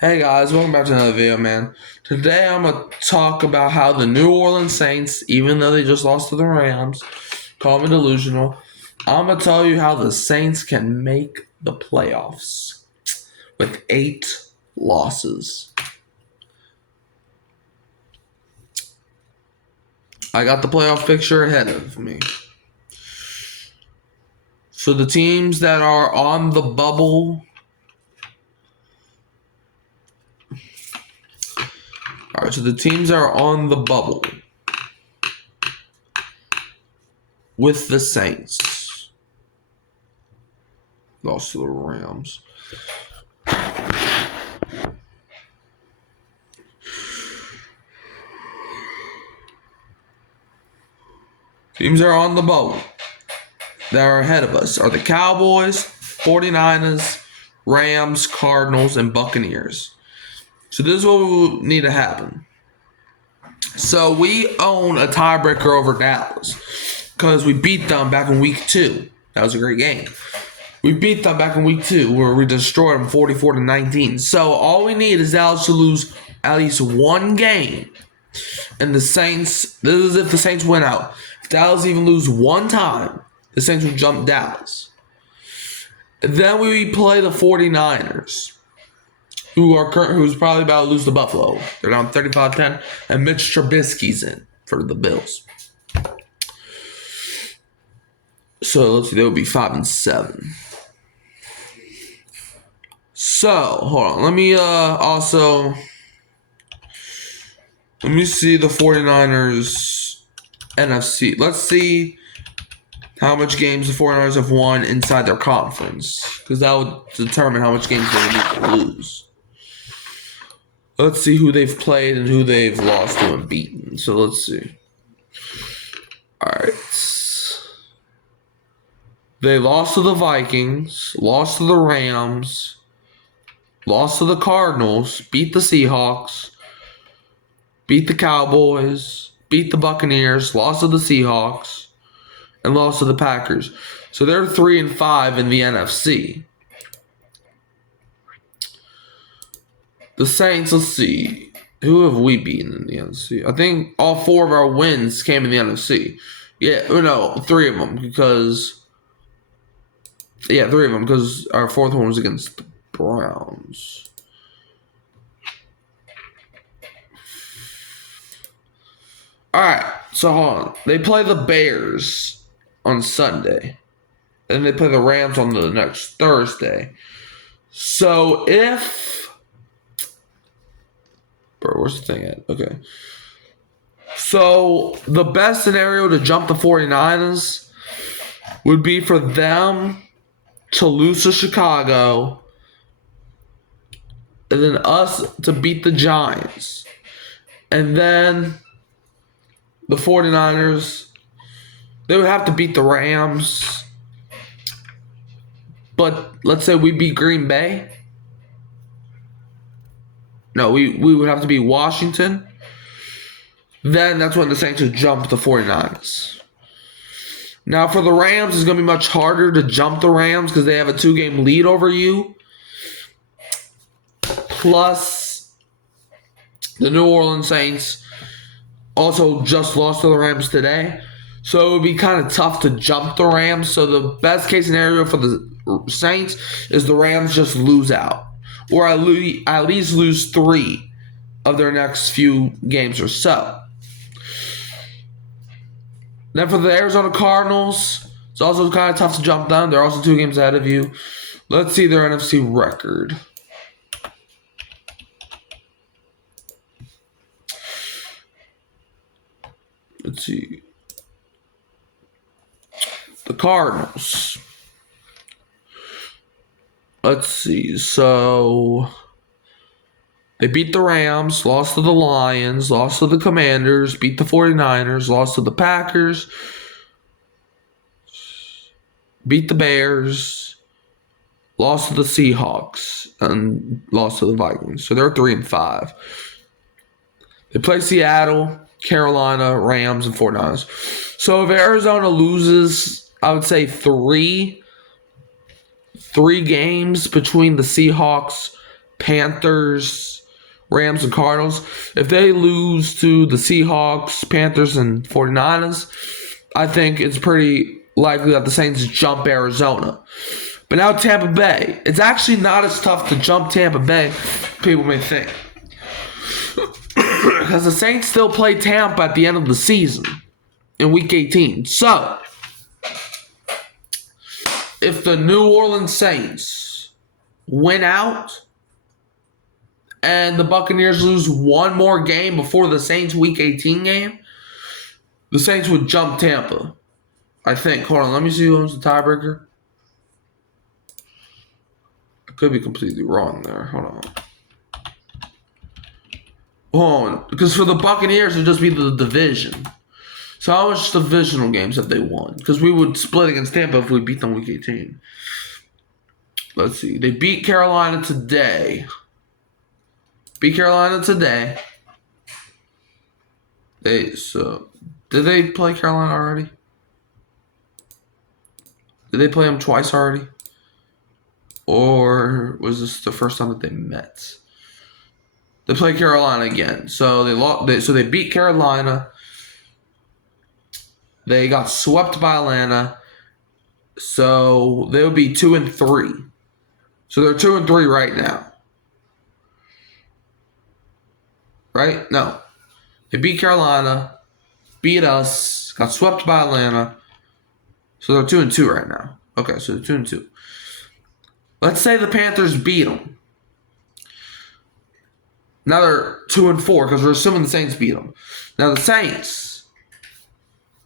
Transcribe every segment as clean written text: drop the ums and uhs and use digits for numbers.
Hey guys, welcome back to another video, man. Today I'm gonna talk about how the New Orleans Saints, even though they just lost to the Rams, call me delusional. I'm gonna tell you how the Saints can make the playoffs with 8 losses. I got the playoff picture ahead of me. So the teams that are on the bubble. Alright, so the teams that are on the bubble with the Saints. Lost to the Rams. Teams that are on the bubble that are ahead of us are the Cowboys, 49ers, Rams, Cardinals, and Buccaneers. So this is what will need to happen. So we own a tiebreaker over Dallas because we beat them back in week 2. That was a great game. We beat them back in week 2 where we destroyed them 44-19. So all we need is Dallas to lose at least one game. And the Saints, this is if the Saints win out. If Dallas even lose one time, the Saints will jump Dallas. Then we play the 49ers, who's probably about to lose to Buffalo. They're down 35-10, and Mitch Trubisky's in for the Bills. So let's see, they would be 5-7. So hold on, let me see the 49ers NFC. Let's see how much games the 49ers have won inside their conference, because that would determine how much games they need to lose. Let's see who they've played and who they've lost to and beaten. So let's see. Alright. They lost to the Vikings, lost to the Rams, lost to the Cardinals, beat the Seahawks, beat the Cowboys, beat the Buccaneers, lost to the Seahawks, and lost to the Packers. So they're 3-5 in the NFC. The Saints, let's see. Who have we beaten in the NFC? I think all 4 of our wins came in the NFC. Yeah, no, 3 of them because... Yeah, 3 of them because our 4th one was against the Browns. Alright, so hold on. They play the Bears on Sunday. And they play the Rams on the next Thursday. So if... Bro, where's the thing at? Okay. So the best scenario to jump the 49ers would be for them to lose to Chicago and then us to beat the Giants. And then the 49ers, they would have to beat the Rams. But let's say we beat Green Bay. No, we would have to beat Washington. Then that's when the Saints would jump the 49ers. Now for the Rams, it's going to be much harder to jump the Rams because they have a 2-game lead over you. Plus, the New Orleans Saints also just lost to the Rams today. So it would be kind of tough to jump the Rams. So the best case scenario for the Saints is the Rams just lose out. Or at least lose 3 of their next few games or so. Then for the Arizona Cardinals, it's also kind of tough to jump them. They're also 2 games ahead of you. Let's see their NFC record. Let's see. The Cardinals. Let's see. So they beat the Rams, lost to the Lions, lost to the Commanders, beat the 49ers, lost to the Packers, beat the Bears, lost to the Seahawks, and lost to the Vikings. So they're 3-5. They play Seattle, Carolina, Rams, and 49ers. So if Arizona loses, I would say 3 games between the Seahawks Panthers, Rams, and Cardinals. If they lose to the Seahawks, Panthers, and 49ers, I think it's pretty likely that the Saints jump Arizona. But now Tampa Bay. It's actually not as tough to jump Tampa Bay people may think. Because the Saints still play Tampa at the end of the season in Week 18. So, if the New Orleans Saints win out and the Buccaneers lose one more game before the Saints Week 18 game, the Saints would jump Tampa. I think. Hold on, let me see who owns the tiebreaker. I could be completely wrong there. Hold on. Because for the Buccaneers, it would just be the division. So how much divisional games have they won? Because we would split against Tampa if we beat them Week 18. Let's see. They beat Carolina today. Did they play Carolina already? Did they play them twice already? Or was this the first time that they met? They played Carolina again. So they beat Carolina. They got swept by Atlanta. So they would be 2-3. So they're 2-3 right now. Right? No. They beat Carolina, beat us, got swept by Atlanta. So they're 2-2 right now. Okay, so they're 2-2. Let's say the Panthers beat them. Now they're 2-4 because we're assuming the Saints beat them. Now the Saints,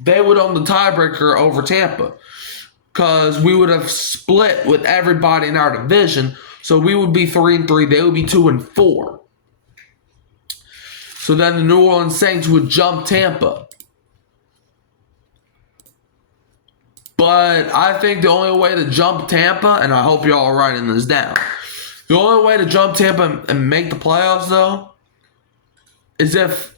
they would own the tiebreaker over Tampa because we would have split with everybody in our division. So we would be 3-3. They would be 2-4. So then the New Orleans Saints would jump Tampa. But I think the only way to jump Tampa, and I hope y'all are writing this down, the only way to jump Tampa and make the playoffs, though, is if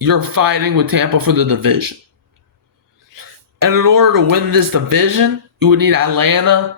you're fighting with Tampa for the division. And in order to win this division, you would need Atlanta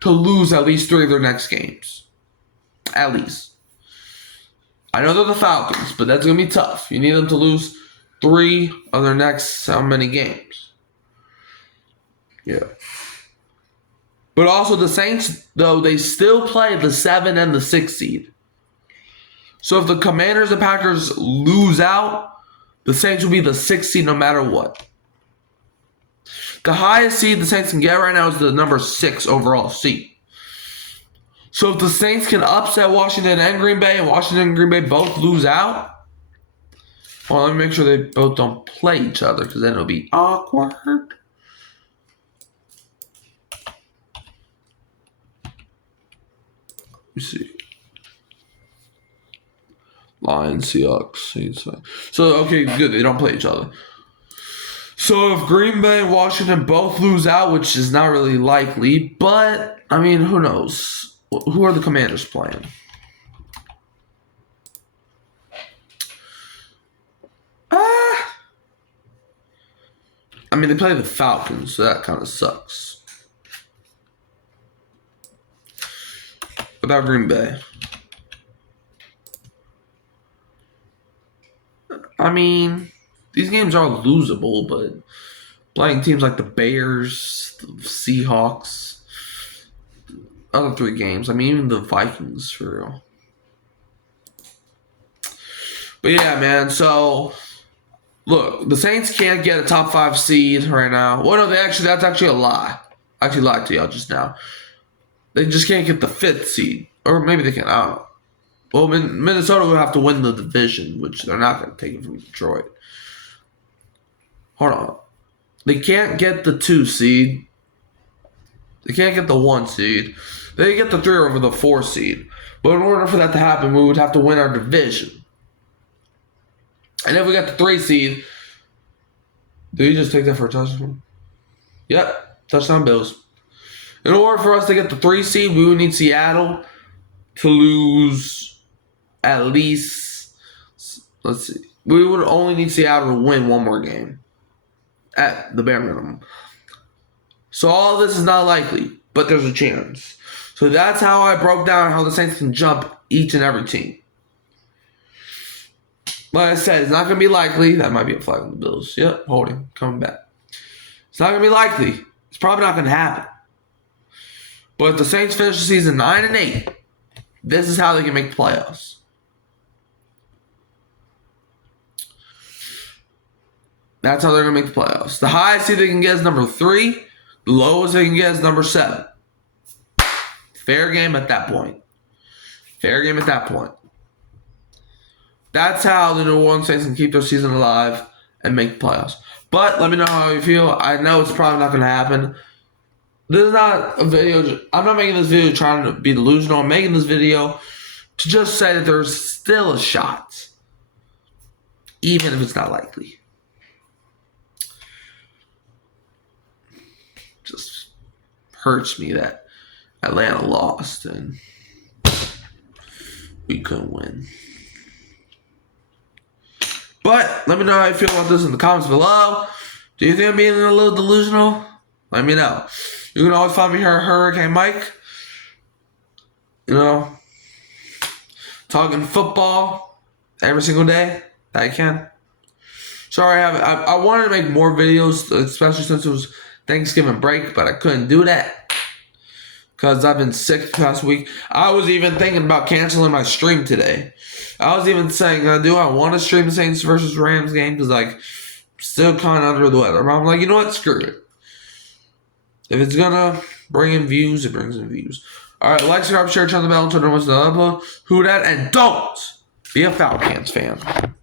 to lose at least 3 of their next games. At least. I know they're the Falcons, but that's going to be tough. You need them to lose 3 of their next how many games? Yeah. But also the Saints, though, they still play the 7 and the 6 seed. So if the Commanders and Packers lose out, the Saints will be the 6th seed no matter what. The highest seed the Saints can get right now is the number 6 overall seed. So if the Saints can upset Washington and Green Bay, and Washington and Green Bay both lose out, well, let me make sure they both don't play each other, because then it'll be awkward. Let me see. Lions, Seahawks. So, okay, good. They don't play each other. So if Green Bay and Washington both lose out, which is not really likely, but, I mean, who knows? Who are the Commanders playing? I mean, they play the Falcons, so that kind of sucks. What about Green Bay? I mean, these games are losable, but playing teams like the Bears, the Seahawks, other 3 games. I mean, even the Vikings, for real. But yeah, man, so look, the Saints can't get a top 5 seed right now. Well, no, that's actually a lie. I actually lied to y'all just now. They just can't get the 5th seed. Or maybe they can, I don't know. Well, Minnesota would have to win the division, which they're not going to take it from Detroit. Hold on. They can't get the 2 seed. They can't get the 1 seed. They get the 3 over the 4 seed. But in order for that to happen, we would have to win our division. And if we got the 3 seed, do you just take that for a touchdown? Yep, touchdown Bills. In order for us to get the 3 seed, we would need Seattle to lose at least, let's see, we would only need Seattle to win 1 more game at the bare minimum. So all of this is not likely, but there's a chance. So that's how I broke down how the Saints can jump each and every team. Like I said, it's not going to be likely. That might be a flag on the Bills. Yep, holding, coming back. It's not going to be likely. It's probably not going to happen. But if the Saints finish the season 9-8, this is how they can make the playoffs. That's how they're going to make the playoffs. The highest seed they can get is number 3. The lowest they can get is number 7. Fair game at that point. Fair game at that point. That's how the New Orleans Saints can keep their season alive and make the playoffs. But let me know how you feel. I know it's probably not going to happen. This is not a video. I'm not making this video trying to be delusional. I'm making this video to just say that there's still a shot. Even if it's not likely. Just hurts me that Atlanta lost and we couldn't win. But let me know how you feel about this in the comments below. Do you think I'm being a little delusional? Let me know. You can always find me here at Hurricane Mike. You know, talking football every single day that I can. Sorry, I wanted to make more videos, especially since it was Thanksgiving break, but I couldn't do that because I've been sick the past week. I was even thinking about canceling my stream today. I was even saying, do I want to stream the Saints versus Rams game? Because, like, still kind of under the weather. But I'm like, you know what? Screw it. If it's going to bring in views, it brings in views. All right, like, subscribe, share, turn the bell, turn on the upload. Who dat? And don't be a Falcons fan.